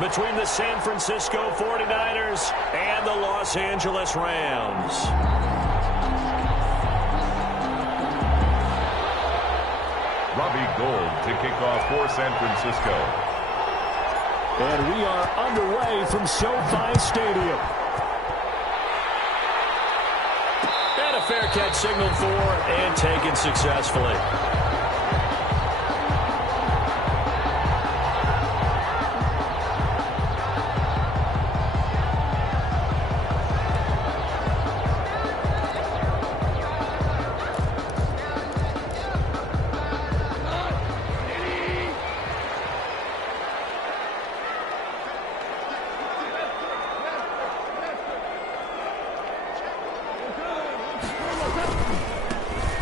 between the San Francisco 49ers and the Los Angeles Rams. Robbie Gould to kick off for San Francisco. And we are underway from SoFi Stadium. And a fair catch signaled for and taken successfully.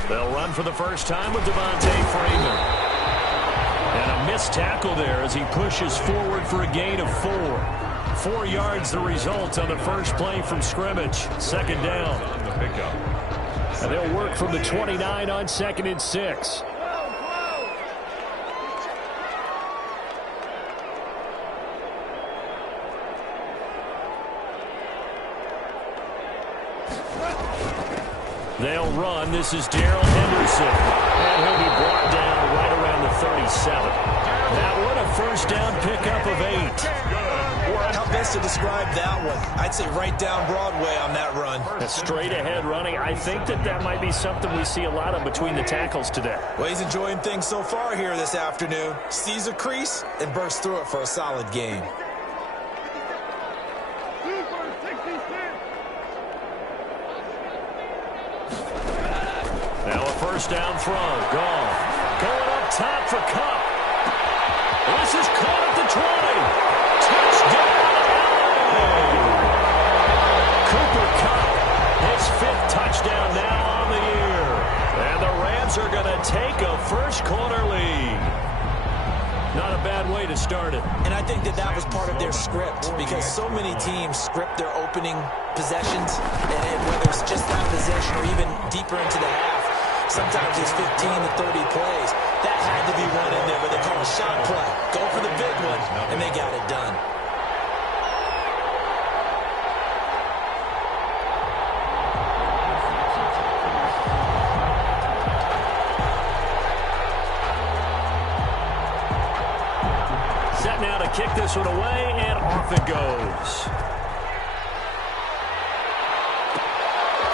They'll run for the first time with Devontae Freeman. And a missed tackle there as he pushes forward for a gain of 4. 4 yards the result on the first play from scrimmage. Second down. On the pickup. And they'll work from the 29 on 2nd and 6. They'll run. This is Darrell Henderson. And he'll be brought down right around the 37. That one a first down pickup of 8. How best to describe that one? I'd say right down Broadway on that run. A straight ahead running. I think that might be something we see a lot of between the tackles today. Well, he's enjoying things so far here this afternoon. Sees a crease and bursts through it for a solid gain. Now a first down throw. Gone. Going up top for Cup. This is caught at the 20. Touchdown, LA! Cooper Kupp, his 5th touchdown now on the year. And the Rams are going to take a first-quarter lead. Not a bad way to start it. And I think that was part of their script, because so many teams script their opening possessions, and whether it's just that possession or even deeper into the half, sometimes it's 15 to 30 plays. That had to be one in there, but they call a shot play. Go for the big one, and they got it done. Set now to kick this one away, and off it goes.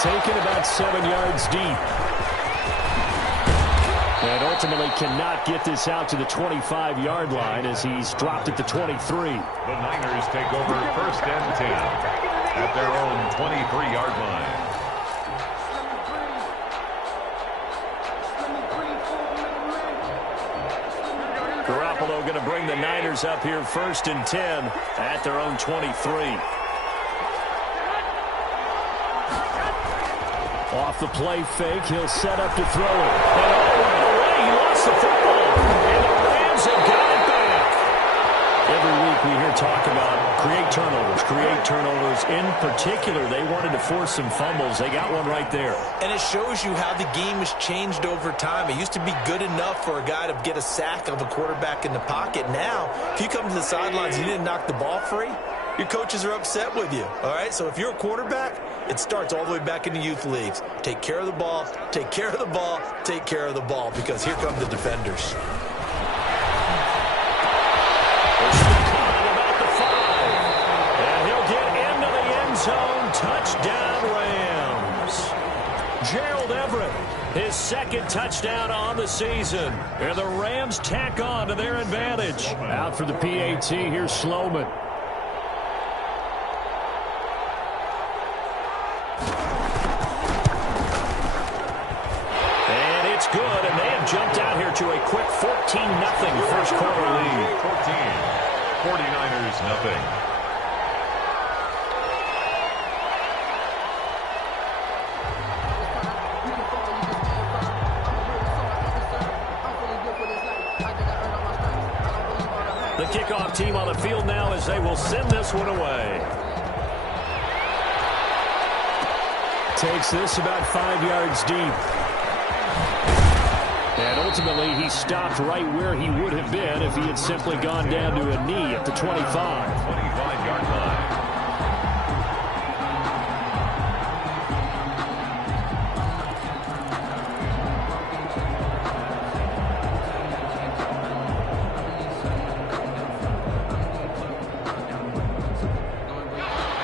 Taken about 7 yards deep. And ultimately cannot get this out to the 25-yard line as he's dropped at the 23. The Niners take over 1st and 10 at their own 23-yard line. Garoppolo going to bring the Niners up here 1st and 10 at their own 23. Off the play fake, he'll set up to throw it. And all right away, he lost the football. And the Rams have got it back. Every week we hear talk about create turnovers. In particular, they wanted to force some fumbles. They got one right there. And it shows you how the game has changed over time. It used to be good enough for a guy to get a sack of a quarterback in the pocket. Now, if you come to the sidelines and you didn't knock the ball free, your coaches are upset with you. All right, so if you're a quarterback, it starts all the way back in the youth leagues. Take care of the ball, take care of the ball, take care of the ball, because here come the defenders. About the 5. And he'll get into the end zone. Touchdown, Rams. Gerald Everett, his 2nd touchdown on the season. And the Rams tack on to their advantage. Out for the PAT, here's Sloman. Good, and they have jumped out here to a quick 14-0 first-quarter lead. 14. 49ers nothing. The kickoff team on the field now as they will send this one away. Takes this about 5 yards deep. And ultimately, he stopped right where he would have been if he had simply gone down to a knee at the 25. 25-yard line.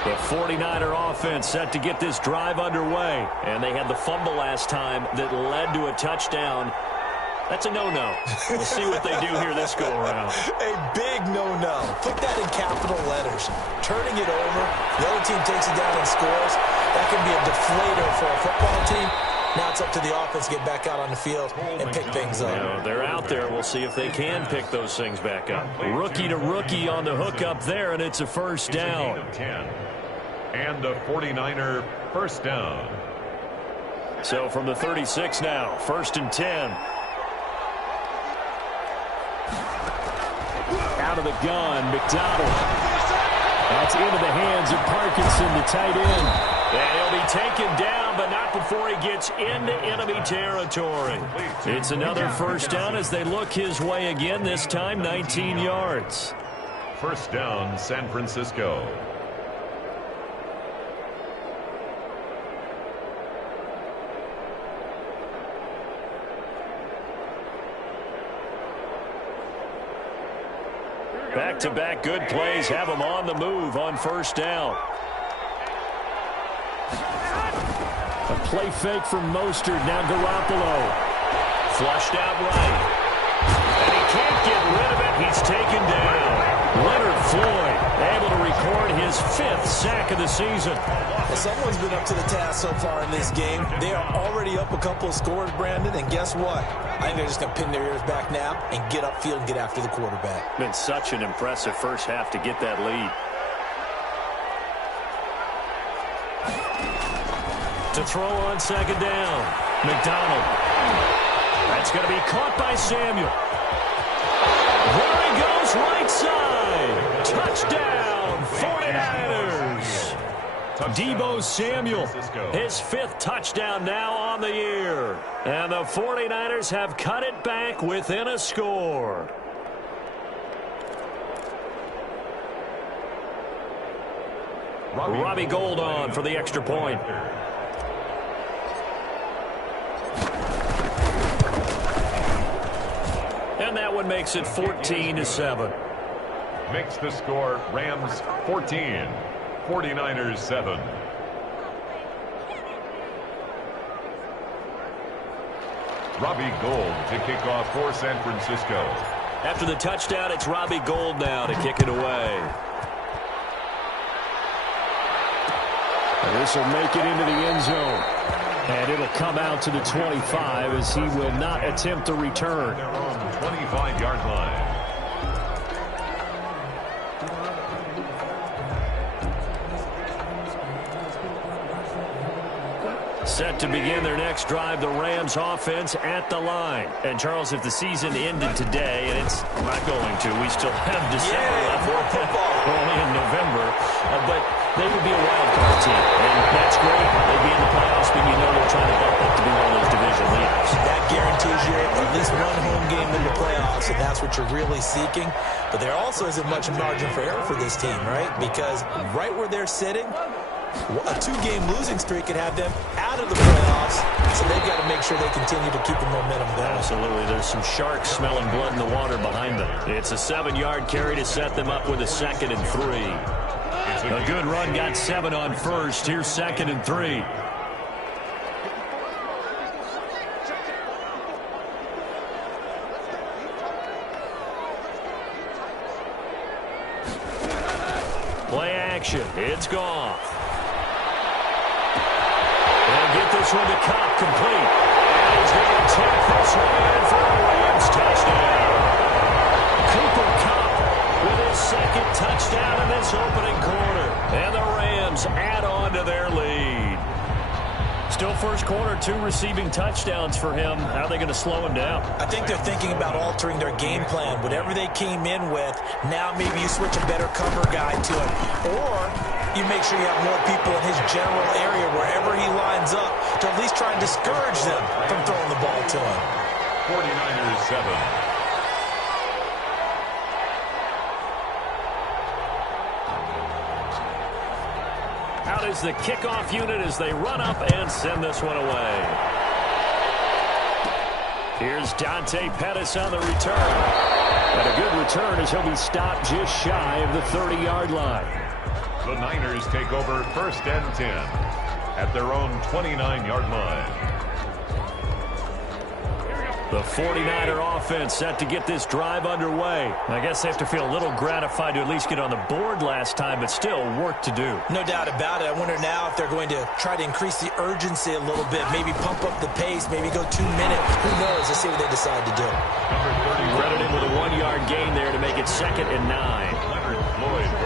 The 49er offense set to get this drive underway. And they had the fumble last time that led to a touchdown. That's a no-no. We'll see what they do here this go-around. A big no-no. Put that in capital letters. Turning it over, the other team takes it down and scores. That can be a deflator for a football team. Now it's up to the offense to get back out on the field and pick things up. Yeah, they're out there. We'll see if they can pick those things back up. Rookie to rookie on the hook up there, and it's a first down. And a 49er first down. So from the 36 now, 1st and 10. Out of the gun, McDonald. That's into the hands of Parkinson, the tight end. And he'll be taken down, but not before he gets into enemy territory. It's another first down as they look his way again, this time 19 yards. First down, San Francisco. Back-to-back good plays have him on the move on first down. A play fake from Mostert. Now Garoppolo. Flushed out right. And he can't get rid of it. He's taken down. Leonard Floyd able to record his 5th sack of the season. Well, someone's been up to the task so far in this game. They are already up a couple of scores, Brandon, and guess what? I think they're just going to pin their ears back now and get upfield and get after the quarterback. Been such an impressive first half to get that lead. To throw on second down. McDonald. That's going to be caught by Samuel. There he goes, right side. Touchdown, 49ers. Deebo Samuel, his 5th touchdown now on the year. And the 49ers have cut it back within a score. Robbie Gould on for the extra point. And that one makes it 14-7. Makes the score Rams 14, 49ers 7. Robbie Gould to kick off for San Francisco. After the touchdown, it's Robbie Gould now to kick it away. And this will make it into the end zone. And it'll come out to the 25 as he will not attempt a return. Their own 25-yard line. Set to begin their next drive, the Rams offense at the line. And, Charles, if the season ended today, and it's not going to, we still have December left. More football. We're only in November. But they would be a wild card team. And that's great. They'd be in the playoffs, but you know they're trying to bump up to be one of those division leaders. That guarantees you at least one home game in the playoffs, and that's what you're really seeking. But there also isn't much margin for error for this team, right? Because right where they're sitting, a 2-game losing streak could have them out of the playoffs, so they've got to make sure they continue to keep the momentum going. Absolutely. There's some sharks smelling blood in the water behind them. It's a 7-yard carry to set them up with a 2nd and 3. A good run got 7 on first. Here's 2nd and 3. Play action. It's gone. And get this one to Cobb, complete. And he's going to take this one in for a Rams touchdown. Cooper Kupp with his 2nd touchdown in this opening quarter. And the Rams add on to their lead. Still first quarter, 2 receiving touchdowns for him. How are they going to slow him down? I think they're thinking about altering their game plan. Whatever they came in with, now maybe you switch a better cover guy to it. Or you make sure you have more people in his general area wherever he lines up to at least try and discourage them from throwing the ball to him. 49ers 7. Out is the kickoff unit as they run up and send this one away. Here's Dante Pettis on the return. And a good return as he'll be stopped just shy of the 30-yard line. The Niners take over 1st and 10 at their own 29-yard line. The 49er offense set to get this drive underway. I guess they have to feel a little gratified to at least get on the board last time, but still work to do. No doubt about it. I wonder now if they're going to try to increase the urgency a little bit, maybe pump up the pace, maybe go 2 minutes. Who knows? Let's see what they decide to do. Number 30, Credited with a 1-yard gain there to make it 2nd and 9.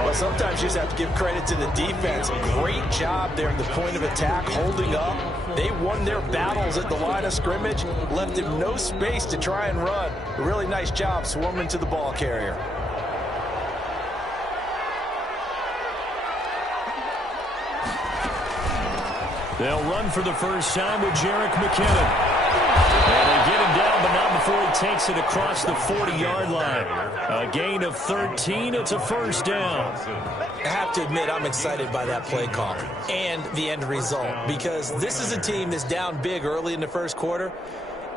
Well, sometimes you just have to give credit to the defense. Great job there at the point of attack, holding up. They won their battles at the line of scrimmage, left him no space to try and run. A really nice job swarming to the ball carrier. They'll run for the first time with Jerick McKinnon. And they get him down, but not before he takes it across the 40-yard line. A gain of 13. It's a first down. I have to admit, I'm excited by that play call and the end result, because this is a team that's down big early in the first quarter,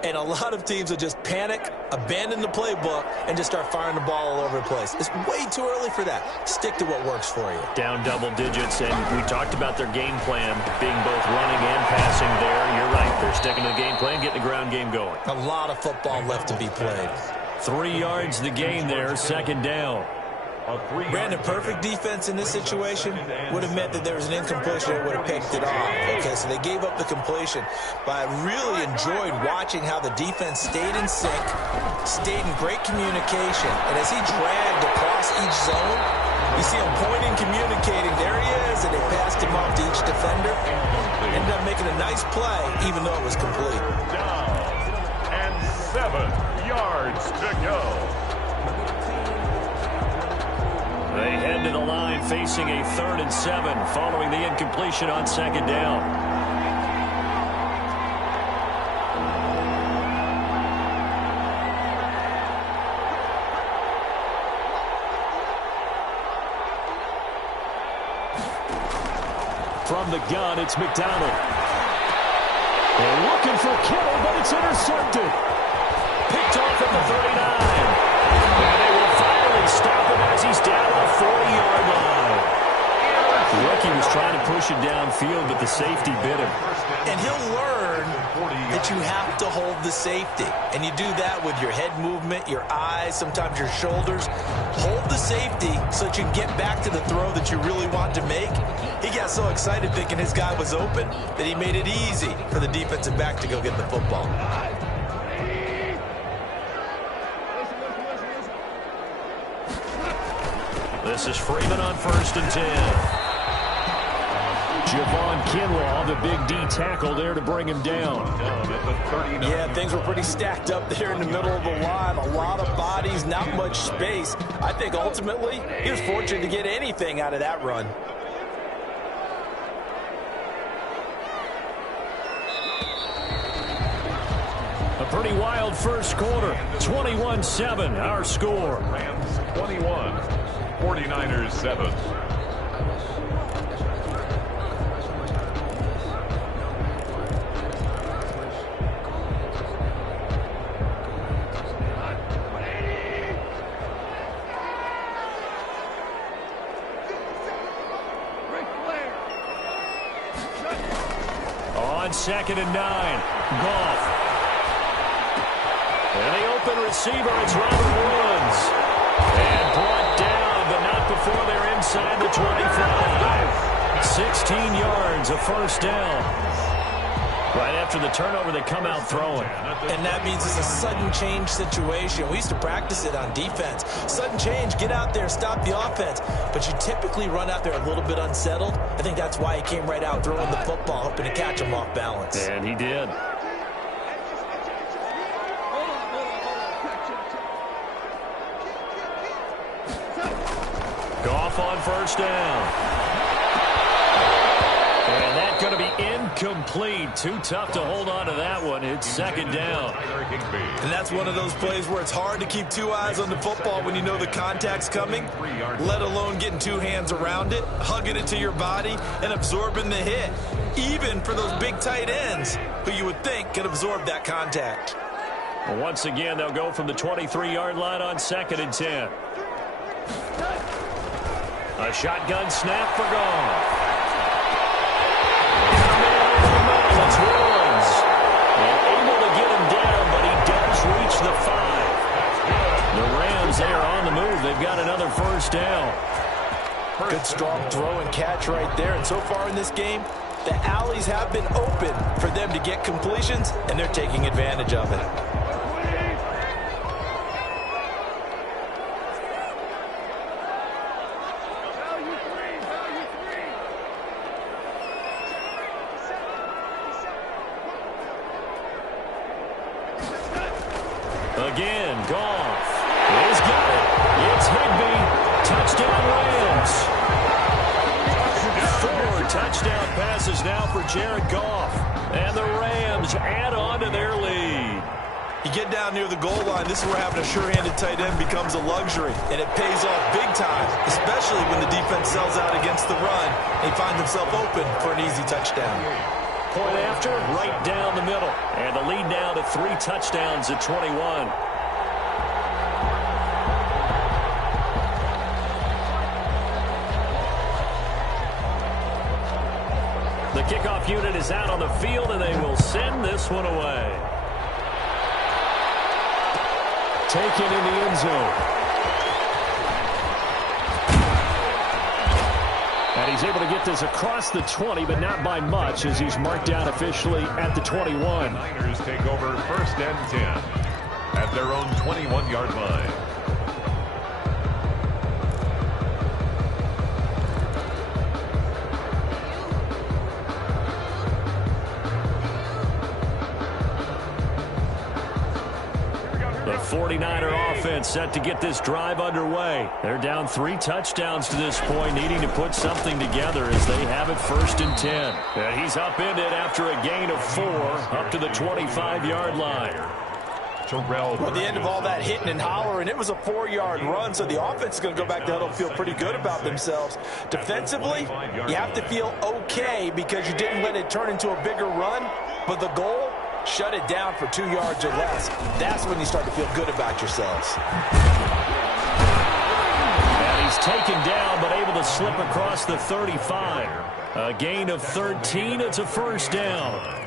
and a lot of teams will just panic, abandon the playbook, and just start firing the ball all over the place. It's way too early for that. Stick to what works for you. Down double digits, and we talked about their game plan being both running and passing there. You're right. They're sticking to the game plan, getting the ground game going. A lot of football left to be played. 3 yards the gain there, 2nd down. Brandon, perfect defense in this situation would have meant that there was an incompletion that would have picked it off. Okay, so they gave up the completion. But I really enjoyed watching how the defense stayed in sync, stayed in great communication. And as he dragged across each zone, you see him pointing, communicating. There he is, and they passed him off to each defender. Ended up making a nice play, even though it was complete. Down and 7 yards to go. They head to the line facing a 3rd and 7 following the incompletion on 2nd down. From the gun, it's McDonald. They're looking for Kittle, but it's intercepted. Picked off at the 39. And they will finally stop him as he's down at the 40-yard line. The rookie was trying to push it downfield, but the safety bit him. And he'll learn that you have to hold the safety. And you do that with your head movement, your eyes, sometimes your shoulders. Hold the safety so that you can get back to the throw that you really want to make. He got so excited thinking his guy was open that he made it easy for the defensive back to go get the football. This is Freeman on 1st and 10. Javon Kinlaw, the big D tackle there to bring him down. Yeah, things were pretty stacked up there in the middle of the line. A lot of bodies, not much space. I think ultimately he was fortunate to get anything out of that run. A pretty wild first quarter. 21-7, our score. Rams 21, 49ers 7. On 2nd and 9, Goff. And the open receiver, it's Robert Woods. And brought down, but not before they're inside the 25. 16 yards, a first down. Right after the turnover, they come out throwing. And that means it's a sudden change situation. We used to practice it on defense. Sudden change, get out there, stop the offense. But you typically run out there a little bit unsettled. I think that's why he came right out throwing the football, hoping to catch him off balance. And he did. Goff on first down. And that that going to be incomplete. Too tough to hold on to that one. It's second down. And that's one of those plays where it's hard to keep two eyes on the football when you know the contact's coming, let alone getting two hands around it, hugging it to your body, and absorbing the hit, even for those big tight ends who you would think could absorb that contact. Well, once again, they'll go from the 23-yard line on 2nd and 10. A shotgun snap for Goff. It's Williams. Able to get him down, but he does reach the 5. The Rams, they are on the move. They've got another first down. Good strong throw and catch right there. And so far in this game, the alleys have been open for them to get completions, and they're taking advantage of it. Again, Goff. He's got it. It's Higbee. Touchdown, Rams. 4 touchdown passes now for Jared Goff. And the Rams add on to their lead. You get down near the goal line, this is where having a sure-handed tight end becomes a luxury. And it pays off big time, especially when the defense sells out against the run. He finds himself open for an easy touchdown. Point after, right down the middle. And the lead now to 3 touchdowns at 21. The kickoff unit is out on the field, and they will send this one away. Taken in the end zone. And he's able to get this across the 20, but not by much, as he's marked down officially at the 21. Niners take over 1st and 10 at their own 21-yard line. The 49er offense set to get this drive underway. They're down 3 touchdowns to this point, needing to put something together as they have it 1st and 10. And he's upended after a gain of 4 up to the 25-yard line. Well, at the end of all that hitting and hollering, it was a 4-yard run, so the offense is going to go back to huddle and feel pretty good about themselves. Defensively, you have to feel okay because you didn't let it turn into a bigger run, but the goal, shut it down for 2 yards or less. That's when you start to feel good about yourselves. And he's taken down, but able to slip across the 35. A gain of 13. It's a first down.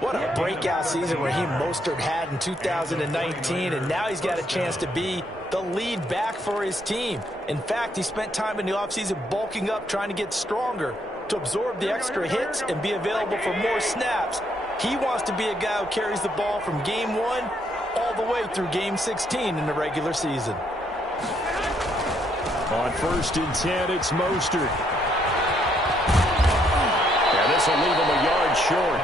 What a breakout season Raheem Mostert had in 2019, and now he's got a chance to be the lead back for his team. In fact, he spent time in the offseason bulking up, trying to get stronger to absorb the extra hits and be available for more snaps. He wants to be a guy who carries the ball from game 1 all the way through game 16 in the regular season. On 1st and 10, it's Mostert. And this will leave him a yard short.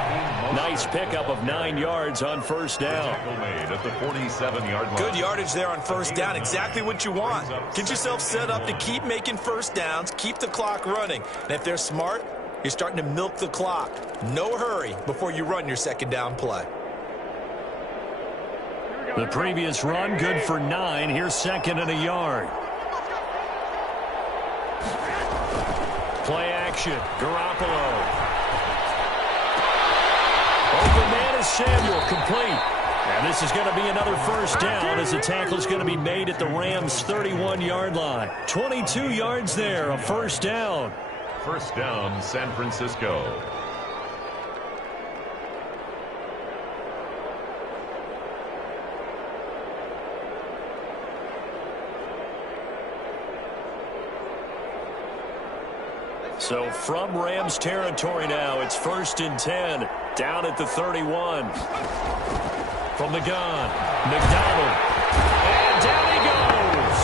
Nice pickup of 9 yards on first down. Made at the 47-yard line. Good yardage there on first down. Exactly what you want. Get yourself set up to keep making first downs, keep the clock running. And if they're smart, you're starting to milk the clock. No hurry before you run your second down play. The previous run, good for 9. Here's 2nd and a yard. Play action. Garoppolo. Open man is Samuel, complete. And this is going to be another first down as the tackle is going to be made at the Rams' 31-yard line. 22 yards there, a first down. First down, San Francisco. So from Rams territory now, it's 1st and 10, down at the 31. From the gun, McDonald. And down he goes.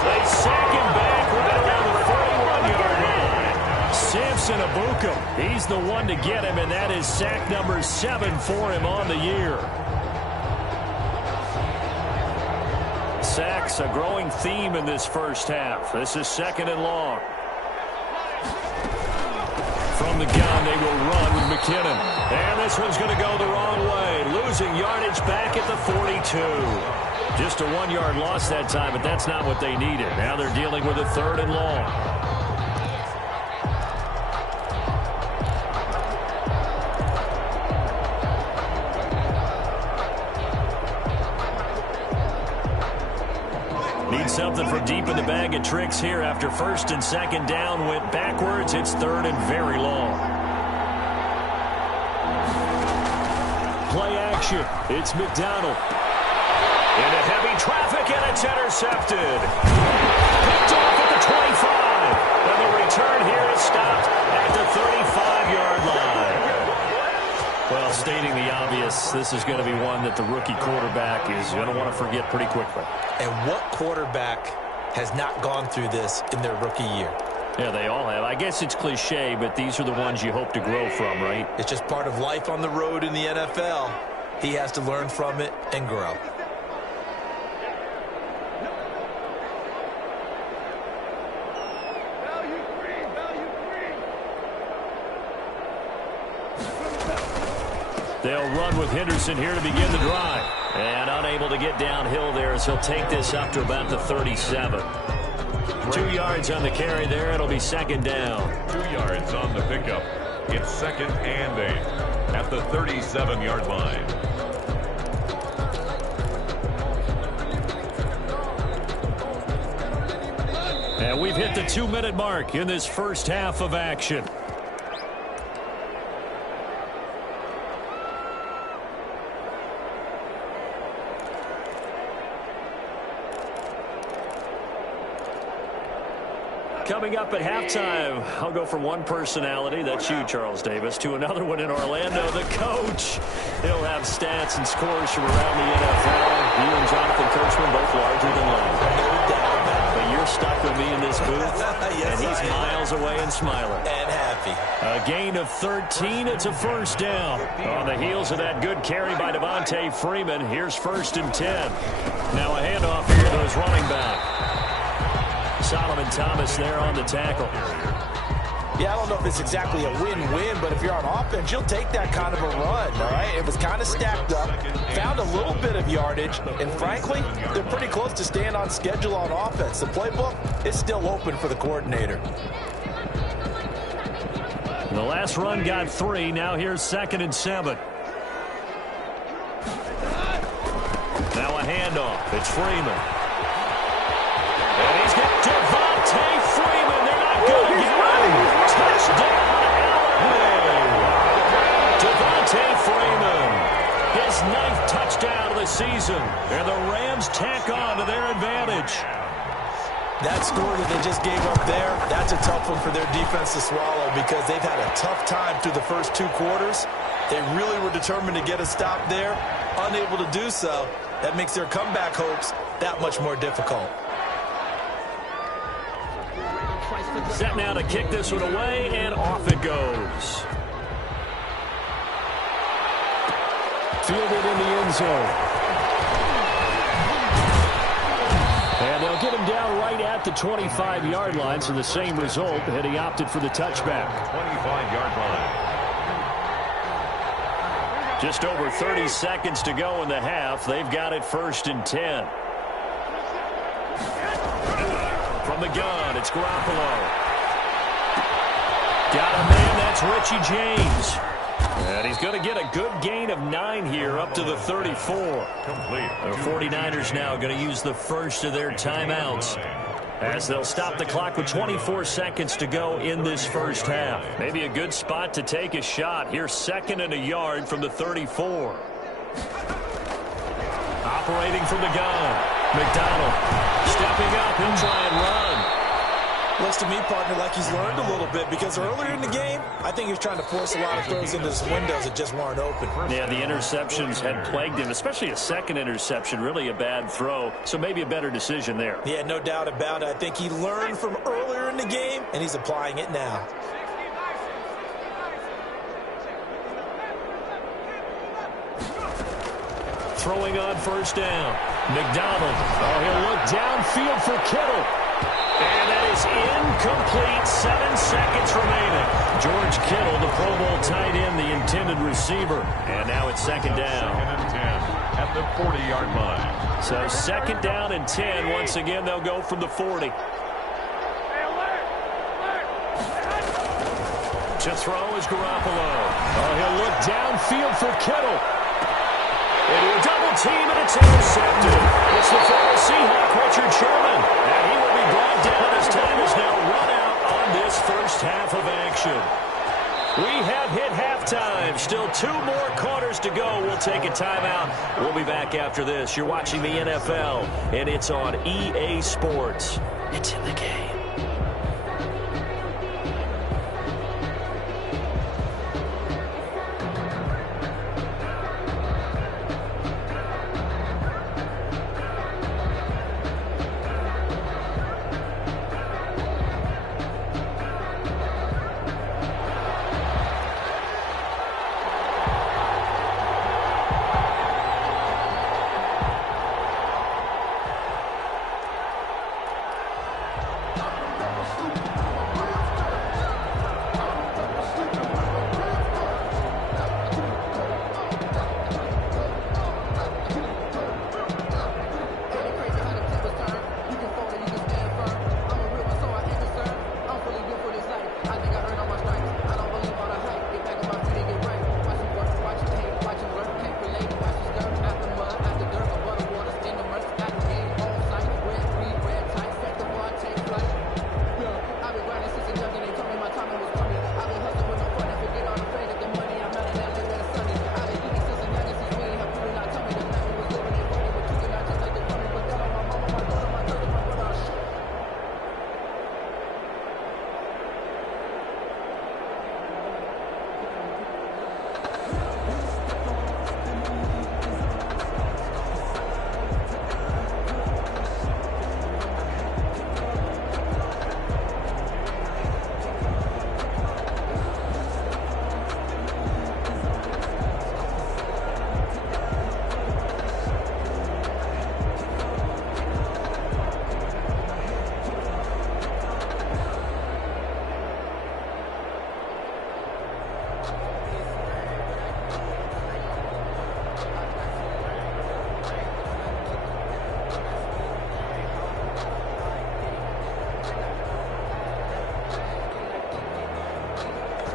They sack him back right around the 41-yard line. Samson Abuka, he's the one to get him, and that is sack number 7 for him on the year. Sacks, a growing theme in this first half. This is 2nd and long. From the gun, they will run with McKinnon. And this one's going to go the wrong way. Losing yardage back at the 42. Just a 1-yard loss that time, but that's not what they needed. Now they're dealing with a 3rd and long. Need something from deep in the bag of tricks here after 1st and 2nd down. Went backwards. It's 3rd and very long. Play action. It's McDonald. Into heavy traffic, and it's intercepted. Picked off at the 25. And the return here is stopped at the 35-yard line. Well, stating the obvious, this is going to be one that the rookie quarterback is going to want to forget pretty quickly. And what quarterback has not gone through this in their rookie year? Yeah, they all have. I guess it's cliche, but these are the ones you hope to grow from, right? It's just part of life on the road in the NFL. He has to learn from it and grow. They'll run with Henderson here to begin the drive. And unable to get downhill there as he'll take this up to about the 37. 2 yards on the carry there. It'll be 2nd down. 2 yards on the pickup. It's 2nd and 8 at the 37-yard line. And we've hit the 2-minute mark in this first half of action. Coming up at halftime, I'll go from one personality, that's you, Charles Davis, to another one in Orlando, the coach. He'll have stats and scores from around the NFL. You and Jonathan Coachman both larger than life. But you're stuck with me in this booth, Yes, and he's miles away and smiling. And happy. A gain of 13, it's a 1st down. On the heels of that good carry by Devontae Freeman, here's 1st and 10. Now a handoff here to his running back. Solomon Thomas there on the tackle. Yeah, I don't know if it's exactly a win-win, but if you're on offense, you'll take that kind of a run, all right? It was kind of stacked up, found a little bit of yardage, and frankly, they're pretty close to staying on schedule on offense. The playbook is still open for the coordinator. The last run got 3. Now here's 2nd and 7. Now a handoff. It's Freeman. And he's got Devontae Freeman. They're not going to get him. Touchdown, LA. Devontae Freeman. His 9th touchdown of the season. And the Rams tack on to their advantage. That score that they just gave up there, that's a tough one for their defense to swallow because they've had a tough time through the first 2 quarters. They really were determined to get a stop there. Unable to do so. That makes their comeback hopes that much more difficult. Set now to kick this one away, and off it goes. Fielded in the end zone. And they'll get him down right at the 25-yard line, so the same result, and he opted for the touchback. 25-yard line. Just over 30 seconds to go in the half. They've got it 1st and 10. From the gun, it's Garoppolo. Got a man, that's Richie James. And he's going to get a good gain of 9 here up to the 34. Complete. The 49ers now going to use the first of their timeouts as they'll stop the clock with 24 seconds to go in this first half. Maybe a good spot to take a shot. Here's 2nd and a yard from the 34. Operating from the gun. McDonald stepping up. He'll try and run. Looks to me, partner, like he's learned a little bit because earlier in the game, I think he was trying to force a lot of throws into his windows that just weren't open. Yeah, the interceptions had plagued him, especially a 2nd interception, really a bad throw. So maybe a better decision there. Yeah, no doubt about it. I think he learned from earlier in the game, and he's applying it now. Throwing on 1st down. McDonald. Oh, he'll look downfield for Kittle. And that is incomplete. 7 seconds remaining. George Kittle, the Pro Bowl tight end, the intended receiver. And now it's second down. Second and 10 at the 40-yard line. So second down and 10. Once again, they'll go from the 40. To throw is Garoppolo. Oh, he'll look downfield for Kittle. Into a double team, and it's intercepted. It's the former Seahawk, Richard Sherman. And he will be brought down as time is now run out on this first half of action. We have hit halftime. Still 2 more quarters to go. We'll take a timeout. We'll be back after this. You're watching the NFL, and it's on EA Sports. It's in the game.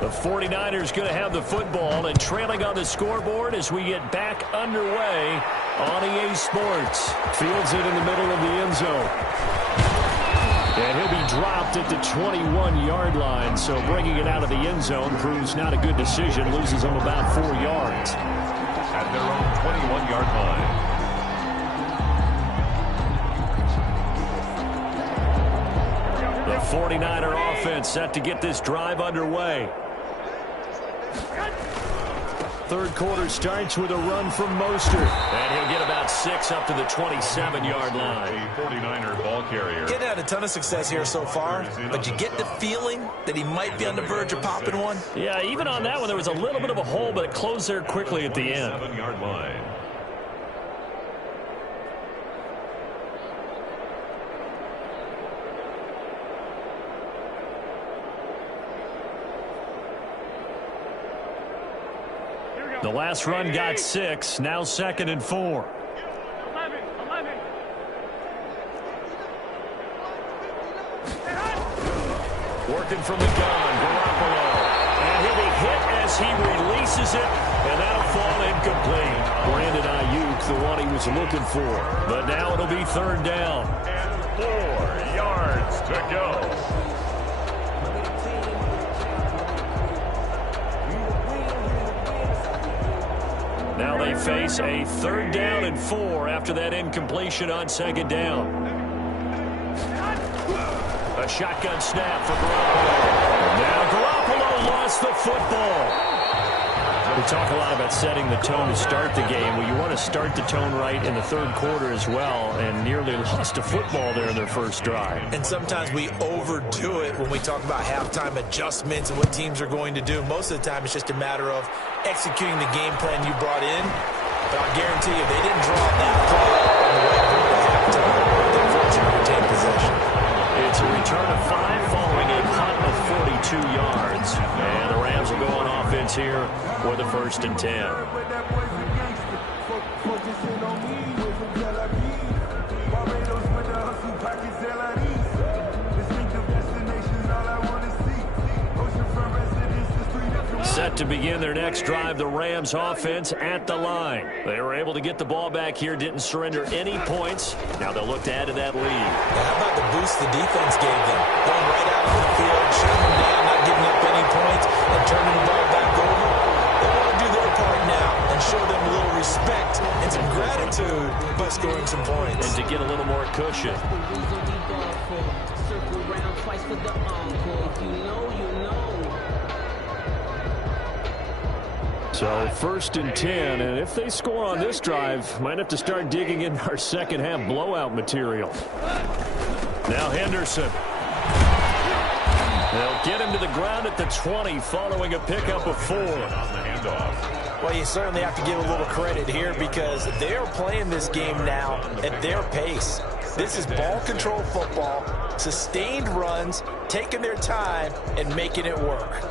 The 49ers going to have the football and trailing on the scoreboard as we get back underway on EA Sports. Fields it in the middle of the end zone. And he'll be dropped at the 21-yard line, so bringing it out of the end zone proves not a good decision. Loses him about 4 yards. At their own 21-yard line. The 49er offense set to get this drive underway. Third quarter starts with a run from Mostert. And he'll get about 6 up to the 27-yard line. A 49er ball carrier. Getting had a ton of success here so far, but you get the feeling that he might be on the verge of popping one. Yeah, even on that one, there was a little bit of a hole, but it closed there quickly at the end. 7-yard line. The last run got 6, now 2nd and 4. 11. Working from the gun, Garoppolo. And he'll be hit as he releases it, and that'll fall incomplete. Brandon Ayuk, the one he was looking for. But now it'll be 3rd down. And 4 yards to go. Now they face a 3rd down and 4 after that incompletion on 2nd down. A shotgun snap for Garoppolo. Now Garoppolo lost the football. We talk a lot about setting the tone to start the game. Well, you want to start the tone right in the 3rd quarter as well, and nearly lost a football there in their first drive. And sometimes we overdo it when we talk about halftime adjustments and what teams are going to do. Most of the time, it's just a matter of executing the game plan you brought in. But I'll guarantee you, they didn't draw that play up on the way through the halftime. They're fortunate to retain possession. It's a 5 following a punt of 42 yards. And the Rams will go on offense here with a 1st and 10. Set to begin their next drive, the Rams offense at the line. They were able to get the ball back here, didn't surrender any points. Now they'll look to add to that lead. Now, how about the boost the defense gave them? Going right out on the field, shutting them down, not giving up any points, and turning the ball back over. They want to do their part now and show them a little respect and some gratitude by scoring some points. And to get a little more cushion. Circle round twice for the encore. If you know, you know. So 1st and 10, and if they score on this drive, might have to start digging in our second half blowout material. Now Henderson. They'll get him to the ground at the 20 following a pickup of 4. On the handoff. Well, you certainly have to give a little credit here because they are playing this game now at their pace. This is ball control football, sustained runs, taking their time, and making it work.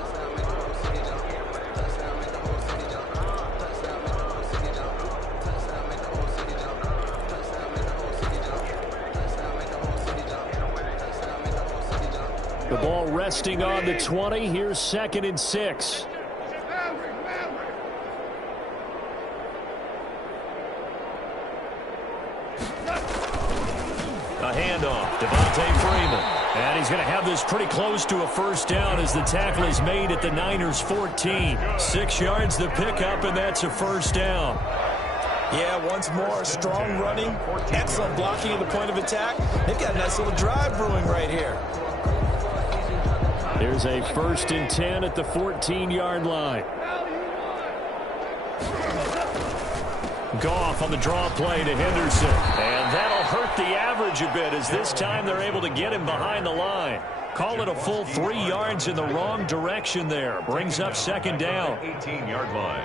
The ball resting on the 20. Here's 2nd and 6. A handoff, Devontae Freeman. And he's going to have this pretty close to a 1st down as the tackle is made at the Niners' 14. 6 yards the pickup, and that's a 1st down. Yeah, once more, strong running, excellent blocking at the point of attack. They've got a nice little drive brewing right here. Here's a 1st and 10 at the 14-yard line. Goff on the draw play to Henderson. And that'll hurt the average a bit as this time they're able to get him behind the line. Call it a full 3 yards in the wrong direction there. Brings up 2nd down. 18-yard line.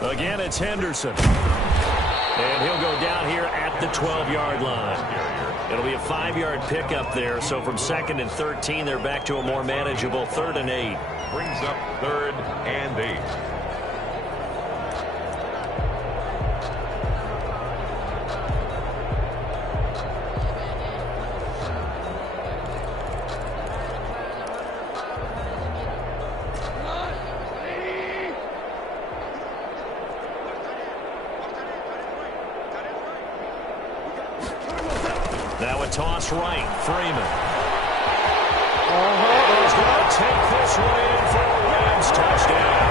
Again, it's Henderson. And he'll go down here at the 12-yard line. It'll be a 5-yard pickup there. So from 2nd and 13, they're back to a more manageable 3rd and 8. Brings up 3rd and 8. Now a toss right, Freeman. He's going to take this one in for a Rams touchdown.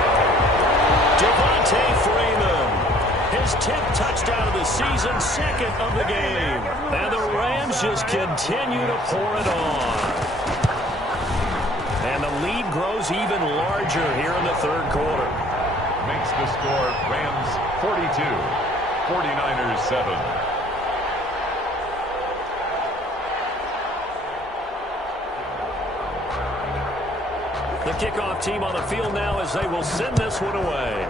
Devontae Freeman, his 10th touchdown of the season, 2nd of the game. And the Rams just continue to pour it on. And the lead grows even larger here in the 3rd quarter. Makes the score Rams 42, 49ers 7. The kickoff team on the field now as they will send this one away.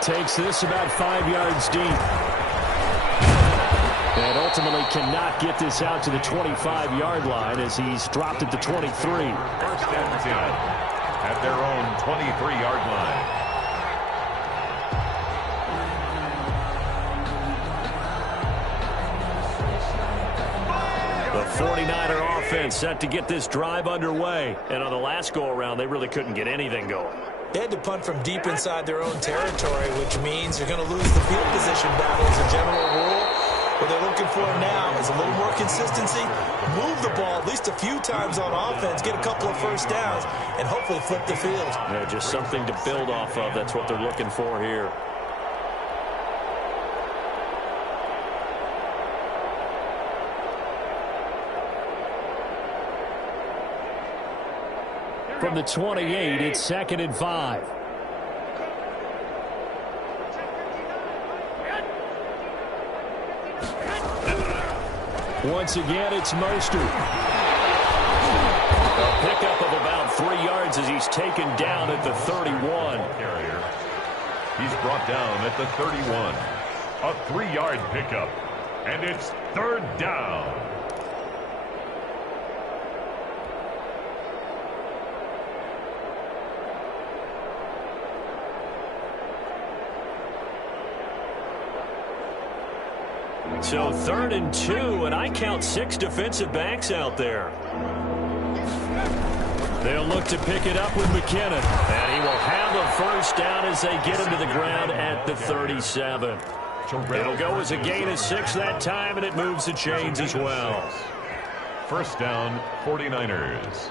Takes this about 5 yards deep. And ultimately cannot get this out to the 25-yard line as he's dropped at the 23. 1st and 10 at their own 23-yard line. The 49er offense set to get this drive underway. And on the last go-around, they really couldn't get anything going. They had to punt from deep inside their own territory, which means you're going to lose the field position battle as a general rule. What they're looking for now is a little more consistency, move the ball at least a few times on offense, get a couple of 1st downs, and hopefully flip the field. Yeah, just something to build off of. That's what they're looking for here. From the 28, it's 2nd and 5. Once again, it's Mostert. A pickup of about 3 yards as he's taken down at the 31. Carrier. He's brought down at the 31. A 3-yard pickup. And it's third down. So 3rd and 2, and I count 6 defensive backs out there. They'll look to pick it up with McKinnon. And he will have a first down as they get him to the ground at the 37. It'll go as a gain of 6 that time, and it moves the chains as well. First down, 49ers.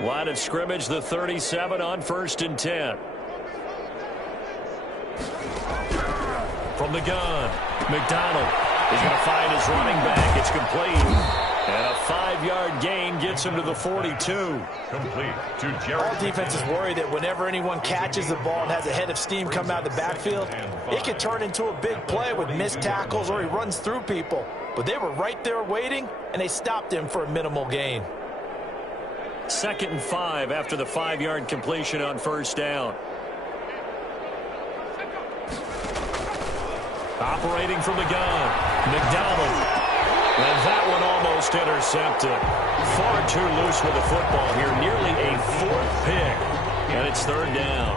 Line of scrimmage, the 37 on 1st and 10. From the gun, McDonald is going to find his running back. It's complete. And a 5-yard gain gets him to the 42. Complete to Jared. All defenses worry that whenever anyone catches the ball and has a head of steam come out of the backfield, it can turn into a big play with missed tackles or he runs through people. But they were right there waiting, and they stopped him for a minimal gain. 2nd and 5 after the 5-yard completion on 1st down. Operating from the gun, McDonald. And that one almost intercepted. Far too loose with the football here. Nearly a 4th pick. And it's 3rd down.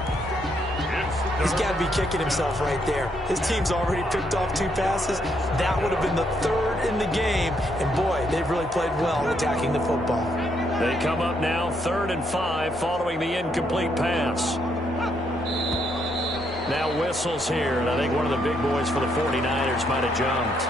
He's got to be kicking himself right there. His team's already picked off 2 passes. That would have been the 3rd in the game. And, boy, they've really played well attacking the football. They come up now 3rd and 5 following the incomplete pass. Now whistles here, and I think one of the big boys for the 49ers might have jumped.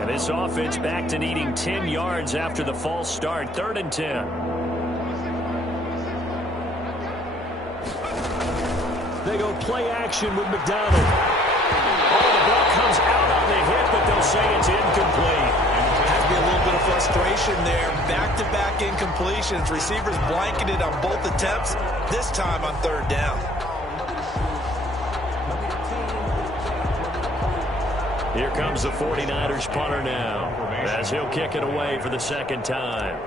And this offense back to needing 10 yards after the false start. 3rd and 10. They go play action with McDonald. Oh, the ball comes out on the hit, but they'll say it's incomplete. Has to be a little bit of frustration there. Back-to-back incompletions. Receivers blanketed on both attempts, this time on 3rd down. Here comes the 49ers punter now, as he'll kick it away for the 2nd time.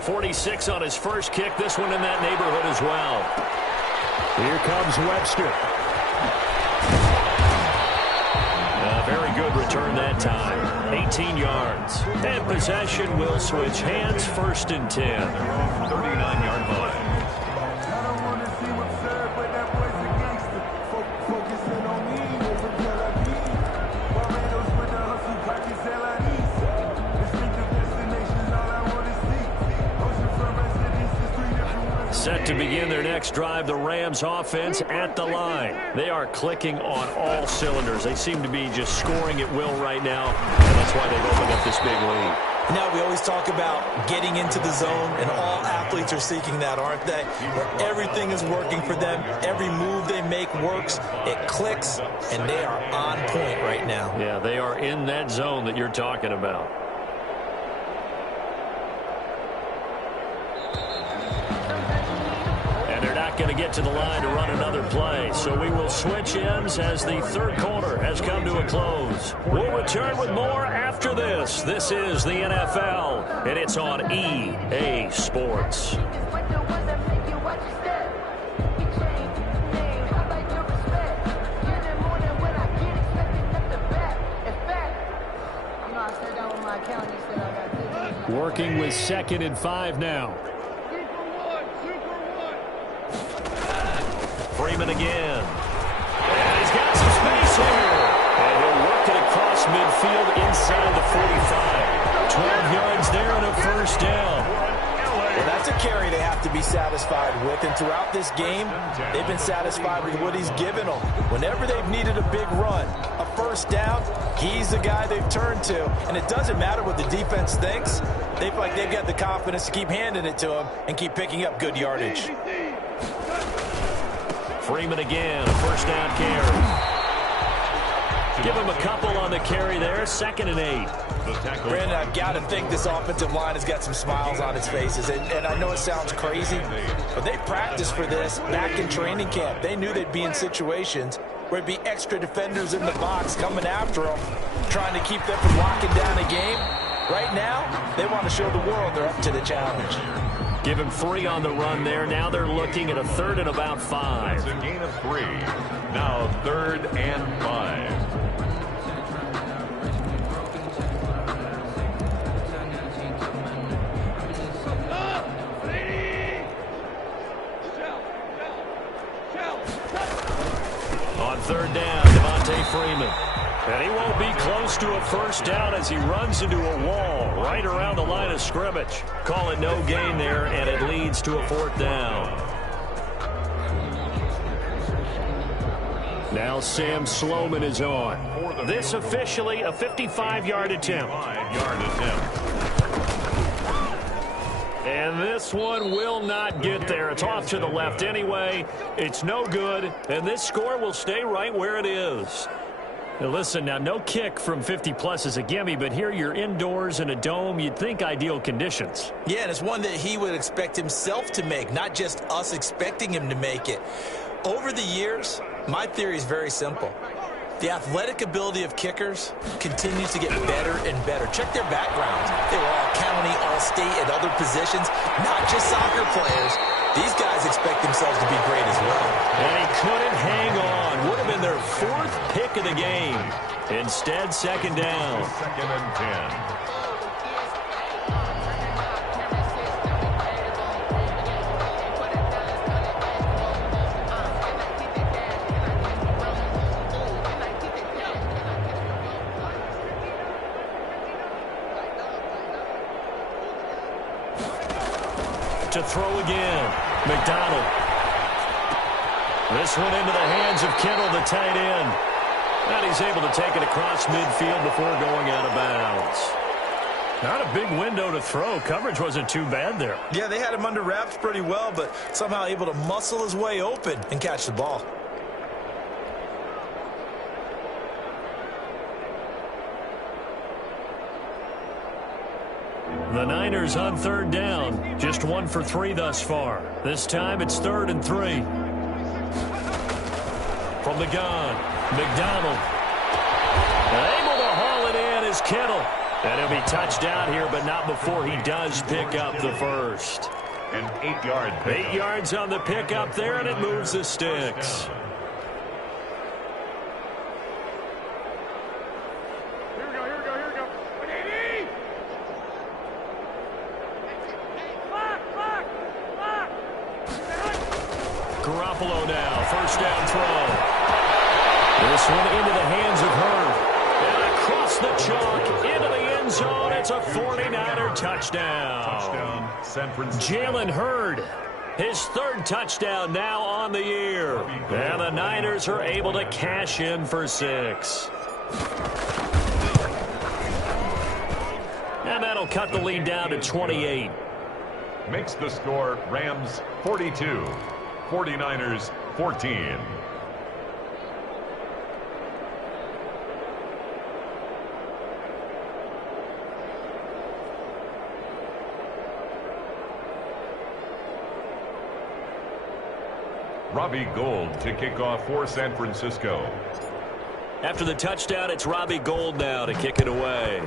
46 on his first kick. This one in that neighborhood as well. Here comes Webster. A very good return that time. 18 yards. And possession will switch hands. 1st and 10. 39-yard line. Set to begin their next drive, the Rams offense at the line. They are clicking on all cylinders. They seem to be just scoring at will right now, and that's why they've opened up this big lead. Now, we always talk about getting into the zone, and all athletes are seeking that, aren't they? Where everything is working for them. Every move they make works. It clicks, and they are on point right now. Yeah, they are in that zone that you're talking about. Going to get to the line to run another play. So we will switch ends as the 3rd quarter has come to a close. We'll return with more after this. This is the NFL, and it's on EA Sports. Working with 2nd and 5 now. Freeman again. And he's got some space here. And he'll work it across midfield inside the 45. 12 yards there and a 1st down. Well, That's a carry they have to be satisfied with. And throughout this game, they've been satisfied with what he's given them. Whenever they've needed a big run, a first down, he's the guy they've turned to. And it doesn't matter what the defense thinks. They feel like they've got the confidence to keep handing it to him and keep picking up good yardage. Freeman again, a first down carry. Give him a couple on the carry there, 2nd and 8. Brandon, I've got to think this offensive line has got some smiles on its faces. And I know it sounds crazy, but they practiced for this back in training camp. They knew they'd be in situations where there'd be extra defenders in the box coming after them, trying to keep them from locking down a game. Right now, they want to show the world they're up to the challenge. Give him 3 on the run there. Now they're looking at a 3rd and about 5. It's a gain of 3. Now 3rd and 5. On 3rd down, Devontae Freeman. And he won't be close to a first down as he runs into a wall right around the line of scrimmage. Call it no gain there, and it leads to a 4th down. Now Sam Sloman is on. This officially a 55-yard attempt. 5-yard attempt. And this one will not get there. It's off to the left anyway. It's no good, and this score will stay right where it is. Now listen, now no kick from 50-plus is a gimme, but here you're indoors in a dome. You'd think ideal conditions. Yeah, and it's one that he would expect himself to make, not just us expecting him to make it. Over the years, my theory is very simple. The athletic ability of kickers continues to get better and better. Check their backgrounds. They were all county, all state, at other positions, not just soccer players. These guys expect themselves to be great as well. And he couldn't hang on. Would have been their 4th pick of the game. Instead, 2nd down. 2nd and 10. To throw again, McDonald. This one into the hands of Kittle, the tight end. And he's able to take it across midfield before going out of bounds. Not a big window to throw. Coverage wasn't too bad there. Yeah, they had him under wraps pretty well, but somehow able to muscle his way open and catch the ball. The Niners on 3rd down. Just 1 for 3 thus far. This time it's 3rd and 3. From the gun, McDonald. Able to haul it in is Kittle. And he'll be touched down here, but not before he does pick up the first. An 8-yard pickup. 8 yards on the pickup there, and it moves the sticks. Garoppolo now, first down throw. This one into the hands of Hurd. And across the chalk, into the end zone. It's a 49er touchdown. Touchdown, San Francisco. Jalen Hurd, his 3rd touchdown now on the year. And the Niners are able to cash in for 6. And that'll cut the lead down to 28. Makes the score Rams 42. 49ers 14. Robbie Gould to kick off for San Francisco. After the touchdown, it's Robbie Gould now to kick it away.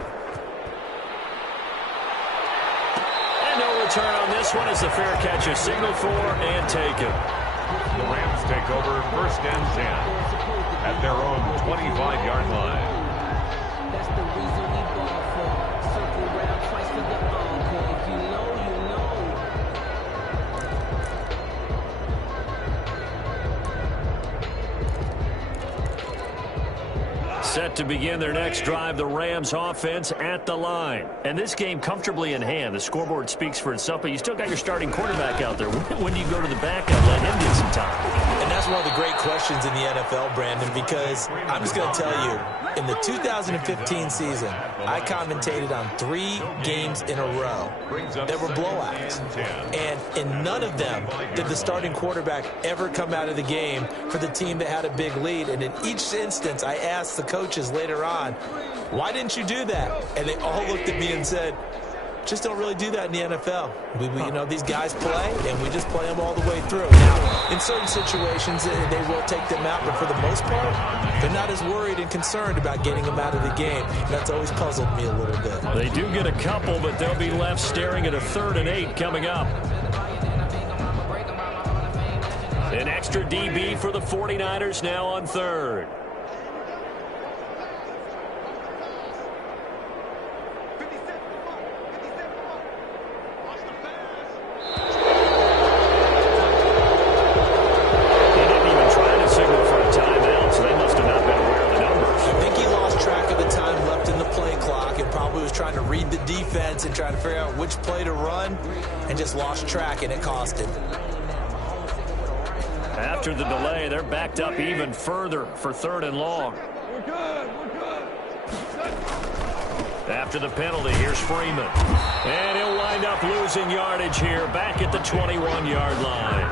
And no return on this one as the fair catch is signaled for and taken. The Rams take over 1st and 10 at their own 25-yard line. That's the reason we ball for. Circle round twice for the encore. If you know, you know. Set Set to begin their next drive, the Rams offense at the line. And this game comfortably in hand. The scoreboard speaks for itself, but you still got your starting quarterback out there. When do you go to the backup and let him get some time? And that's one of the great questions in the NFL, Brandon, because I'm just going to tell you, in the 2015 season, I commentated on 3 games in a row that were blowouts. And in none of them did the starting quarterback ever come out of the game for the team that had a big lead. And in each instance, I asked the coaches later on, why didn't you do that? And they all looked at me and said, just don't really do that in the NFL. You know, these guys play, and we just play them all the way through. Now, in certain situations, they will take them out, but for the most part, they're not as worried and concerned about getting them out of the game. That's always puzzled me a little bit. They do get a couple, but they'll be left staring at a 3rd and 8 coming up. An extra DB for the 49ers now on 3rd. Trying to read the defense and trying to figure out which play to run, and just lost track, and it cost him. After the delay, they're backed up even further for 3rd and long. We're good. After the penalty, here's Freeman. And he'll wind up losing yardage here back at the 21-yard line.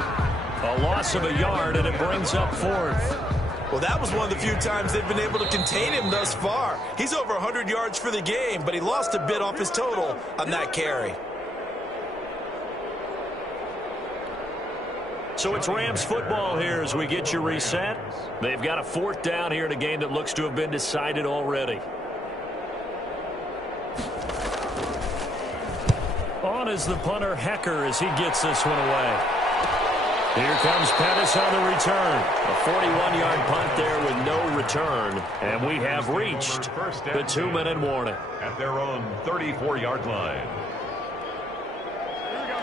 A loss of a yard, and it brings up 4th. Well, that was one of the few times they've been able to contain him thus far. He's over 100 yards for the game, but he lost a bit off his total on that carry. So it's Rams football here as we get you reset. They've got a 4th down here in a game that looks to have been decided already. On is the punter, Hecker, as he gets this one away. Here comes Pettis on the return. A 41-yard punt there with no return. And we have reached the 2-minute warning. At their own 34-yard line.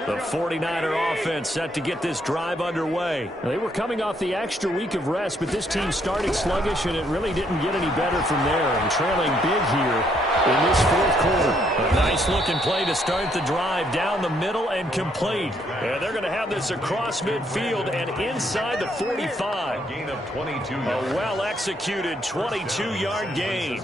The 49er offense set to get this drive underway. They were coming off the extra week of rest, but this team started sluggish, and it really didn't get any better from there. And trailing big here in this 4th quarter. A nice-looking play to start the drive down the middle and complete. And they're going to have this across midfield and inside the 45. A gain of 22 A yards. well-executed 22-yard gain.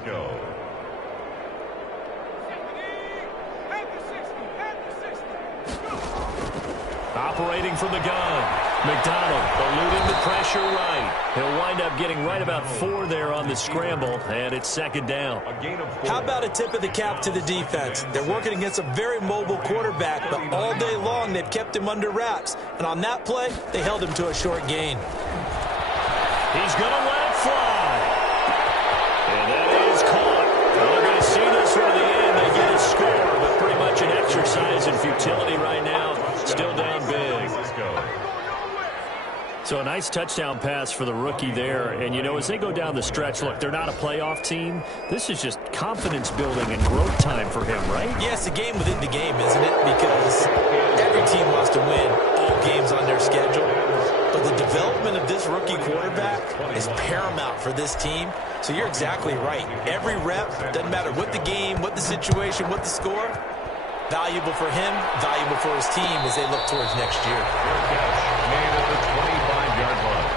Operating from the gun. McDonald eluding the pressure right. He'll wind up getting right about 4 there on the scramble, and it's 2nd down. A gain of 4. How about a tip of the cap to the defense? They're working against a very mobile quarterback, but all day long they've kept him under wraps. And on that play, they held him to a short gain. He's going to let it fly. And that is caught. We're going to see this from the end. They get a score, but pretty much an exercise in futility right now. Still down big. So a nice touchdown pass for the rookie there. And, you know, as they go down the stretch, look, they're not a playoff team. This is just confidence building and growth time for him, right? Yes, a game within the game, isn't it? Because every team wants to win all games on their schedule. But the development of this rookie quarterback is paramount for this team. So you're exactly right. Every rep, doesn't matter what the game, what the situation, what the score, valuable for him, valuable for his team as they look towards next year. Made at the 25-yard line.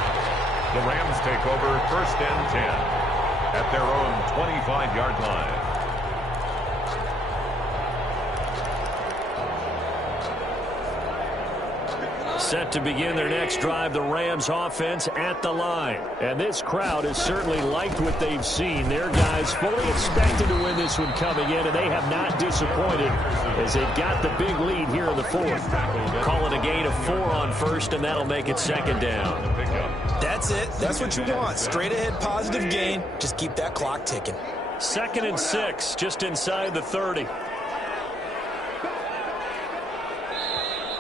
The Rams take over 1st and 10 at their own 25-yard line. Set to begin their next drive, the Rams offense at the line. And this crowd has certainly liked what they've seen. Their guys fully expected to win this one coming in, and they have not disappointed as they've got the big lead here in the 4th. Call it a gain of 4 on 1st, and that'll make it 2nd down. That's it. That's what you want. Straight ahead positive gain. Just keep that clock ticking. 2nd and 6, just inside the 30.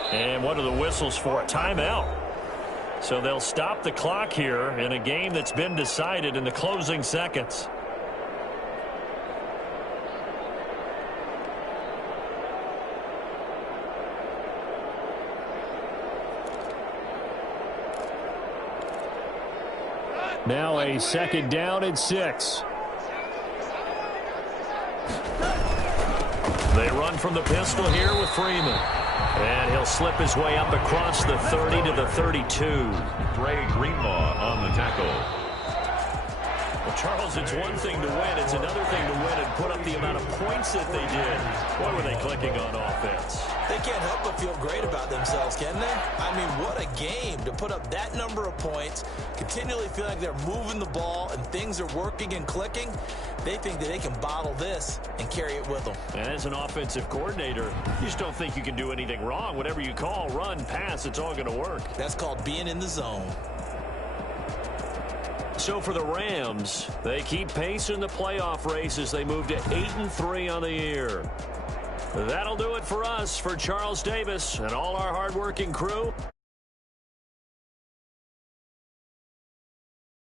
And what are the whistles for? Timeout. So they'll stop the clock here in a game that's been decided in the closing seconds. Now a 2nd down and 6. They run from the pistol here with Freeman. And he'll slip his way up across the 30 to the 32. Ray Greenlaw on the tackle. Well, Charles, it's one thing to win. It's another thing to win and put up the amount of points that they did. What were they clicking on offense? They can't help but feel great about themselves, can they? I mean, what a game to put up that number of points, continually feel like they're moving the ball and things are working and clicking. They think that they can bottle this and carry it with them. And as an offensive coordinator, you just don't think you can do anything wrong. Whatever you call, run, pass, it's all going to work. That's called being in the zone. So for the Rams, they keep pace in the playoff race as they move to 8-3 on the year. That'll do it for us. For Charles Davis and all our hardworking crew.